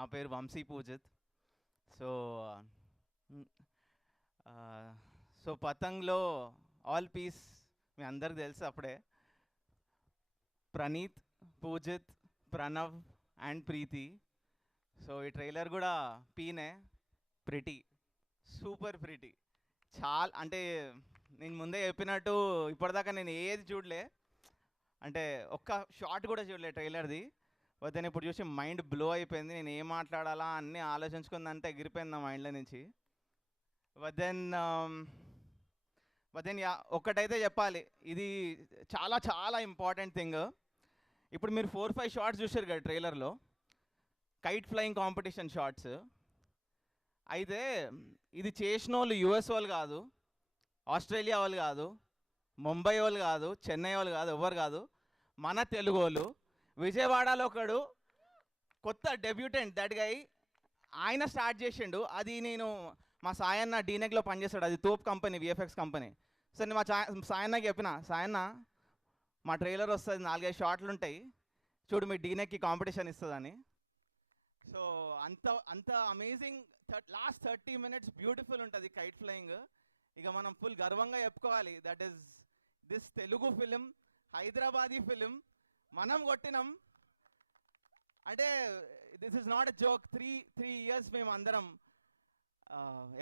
నా పేరు Vamshi Pujith. So so పతంగ్లో ఆల్ పీస్ మీ అందరికి తెలుసు అప్పుడే. ప్రణీత్, పూజిత్, ప్రణవ్ అండ్ ప్రీతి. సో ఈ ట్రైలర్ కూడా పీనే. Pretty, super pretty. చాలా అంటే నేను ముందే చెప్పినట్టు ఇప్పటిదాకా నేను ఏది చూడలే, అంటే ఒక్క షార్ట్ కూడా చూడలే ట్రైలర్ది. వద్దని ఇప్పుడు చూసి మైండ్ బ్లో అయిపోయింది. నేను ఏం మాట్లాడాలా అన్నీ ఆలోచించుకుందంతా ఎగిరిపోయింది నా మైండ్లో నుంచి. వదెన్ యా, ఒక్కటైతే చెప్పాలి, ఇది చాలా చాలా ఇంపార్టెంట్ థింగ్. ఇప్పుడు మీరు 4-5 షార్ట్స్ చూసారు కదా ట్రైలర్లో, కైట్ ఫ్లయింగ్ కాంపిటీషన్ షార్ట్స్. అయితే ఇది చేసిన వాళ్ళు యుఎస్ వాళ్ళు కాదు, ఆస్ట్రేలియా వాళ్ళు కాదు, ముంబై వాళ్ళు కాదు, చెన్నై వాళ్ళు కాదు, ఎవరు కాదు, మన తెలుగు వాళ్ళు. విజయవాడలో ఒకడు కొత్త డెబ్యూటెంట్ దట్ గై, ఆయన స్టార్ట్ చేసిండు. అది నేను మా సాయన్న డీనెక్లో పనిచేస్తాడు, అది తోప్ కంపెనీ, విఎఫ్ఎక్స్ కంపెనీ. సో నేను మా సాయన్నకి చెప్పిన, సాయన్న మా ట్రైలర్ వస్తుంది, 4-5 షార్ట్లు ఉంటాయి చూడు, మీ డీనెక్కి కాంపిటీషన్ ఇస్తుందని. సో అంత అంత అమేజింగ్. లాస్ట్ 30 minutes బ్యూటిఫుల్ ఉంటుంది కైట్ ఫ్లయింగ్. ఇక మనం ఫుల్ గర్వంగా చెప్పుకోవాలి, that is this Telugu film, Hyderabadi film మనం కొట్టినాం. అంటే this is not a joke. 3 years మేము అందరం,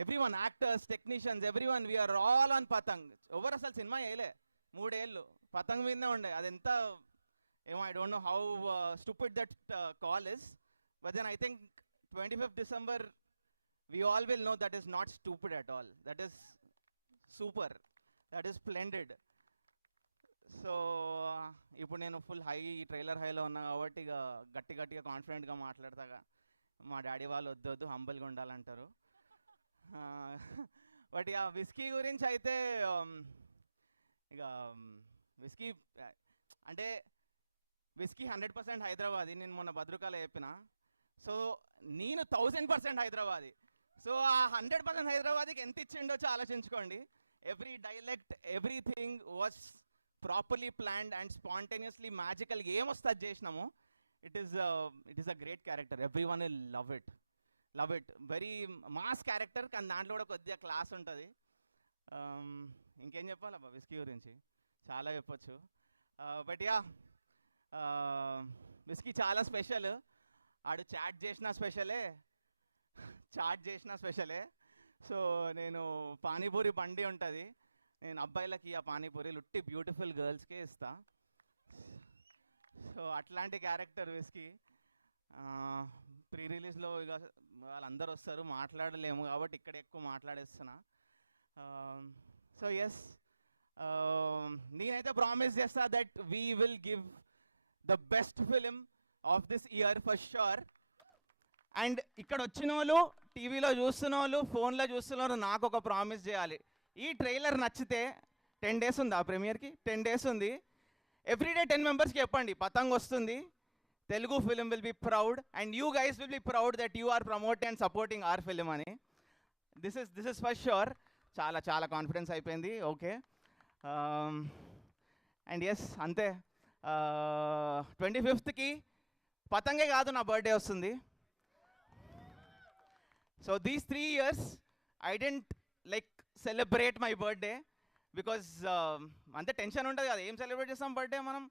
everyone, actors, technicians, everyone, we're all on Patang. ఎవరు అసలు సినిమా వేయలే 3 ఏళ్ళు, పతంగ్ మీదనే ఉండే. అది ఎంత ఏమో, I don't know how stupid that call is, but then I think 25th December we all will know that is not stupid at all. That is super, that is splendid. So ఇప్పుడు నేను full high, trailer హైలో ఉన్నా కాబట్టి ఇక గట్టిగా కాన్ఫిడెంట్గా మాట్లాడతాగా. మా daddy వాళ్ళు వద్దొద్దు, హంబల్గా ఉండాలంటారు. బట్ ఇక విస్కీ గురించి అయితే, ఇక విస్కీ అంటే విస్కీ 100% హైదరాబాదీ. నేను మొన్న భద్రకాల చెప్పిన. సో నేను 1000% హైదరాబాదీ. సో ఆ 100% హైదరాబాదీకి ఎంత ఇచ్చిండొచ్చో ఆలోచించుకోండి. Every dialect, everything was properly planned and spontaneously magical. ఏమొస్తుంది చేసినాము. It is a great character. Every one will love it. Very mass character, కానీ దాంట్లో కూడా కొద్దిగా క్లాస్ ఉంటుంది. ఇంకేం చెప్పాలబ్బా విస్కీ గురించి, చాలా చెప్పొచ్చు. బట్ యా, విస్కీ చాలా స్పెషల్. ఆడు చాట్ చేసిన స్పెషలే. సో నేను పానీపూరి బండి ఉంటుంది, నేను అబ్బాయిలకి ఆ పానీపూరి లుట్టి బ్యూటిఫుల్ గర్ల్స్కే ఇస్తా. సో అట్లాంటి క్యారెక్టర్ విస్కీ. ప్రీ రిలీజ్లో ఇక వాళ్ళందరూ వస్తారు, మాట్లాడలేము కాబట్టి ఇక్కడ ఎక్కువ మాట్లాడేస్తున్నా. సో ఎస్, నేనైతే ప్రామిస్ చేస్తా that we will give the best film of this year for sure. And ఇక్కడ వచ్చిన వాళ్ళు, టీవీలో చూస్తున్న వాళ్ళు, ఫోన్లో చూస్తున్న వాళ్ళు నాకు ఒక ప్రామిస్ చేయాలి. ఈ ట్రైలర్ నచ్చితే 10 days ఉంది, ఆ ప్రీమియర్కి 10 days ఉంది. ఎవ్రీడే 10 మెంబర్స్కి చెప్పండి పతంగ్ వస్తుంది, Telugu film will be proud and you guys will be proud that you are promoting and supporting our film అని. This is for sure. చాలా చాలా కాన్ఫిడెన్స్ అయిపోయింది. ఓకే, అండ్ ఎస్ అంతే. 25th పతంగే కాదు, నా బర్త్డే వస్తుంది. So these 3 years I didn't like celebrate my birthday because అంతే tension ఉంటుంది కదా, ఏం సెలబ్రేట్ చేస్తాం బర్త్డే మనం.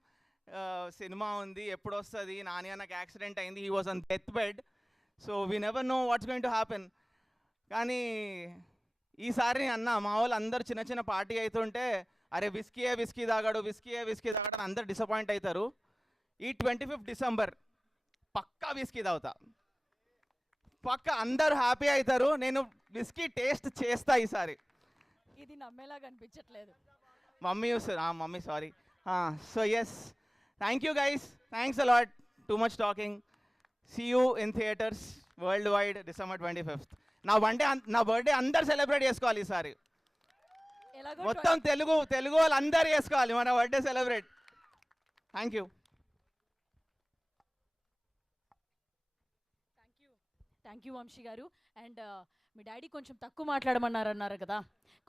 సినిమా ఉంది, ఎప్పుడు వస్తుంది, నాని అన్నకి యాక్సిడెంట్ అయింది, he was on death bed. So we never know what's going to happen. కానీ ఈసారి అన్న మా వాళ్ళు అందరూ చిన్న పార్టీ అవుతుంటే, అరే విస్కీ తాగాడు అని అందరు డిసప్పాయింట్ అవుతారు. ఈ 25th December పక్కా విస్కీ తాగుతా, పక్క అందరు హ్యాపీ అవుతారు. నేను విస్కీ టేస్ట్ చేస్తా ఈసారి. ఇది నమ్మేలాగా అనిపించట్లేదు. మమ్మీ చూస్తారు, mummy sorry. So yes, thank you guys, thanks a lot, too much talking. See you in theatres worldwide December 25th. నా బర్త్డే అందరు సెలబ్రేట్ చేసుకోవాలి ఈసారి. మొత్తం తెలుగు వాళ్ళు అందరు చేసుకోవాలి మన birthday celebrate. Thank you. Thank you Vamsi గారు. అండ్ మీ డాడీ కొంచెం తక్కువ మాట్లాడమన్నారు కదా,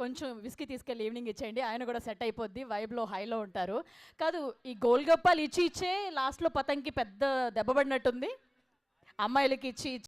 కొంచెం విస్కీ తీసుకెళ్ళి ఈవినింగ్ ఇచ్చేయండి, ఆయన కూడా సెట్ అయిపోద్ది, వైబ్లో హైలో ఉంటారు. కాదు, ఈ గోల్గప్పాలు ఇచ్చే లాస్ట్లో పతంకి పెద్ద దెబ్బ పడినట్టుంది, అమ్మాయిలకి ఇచ్చి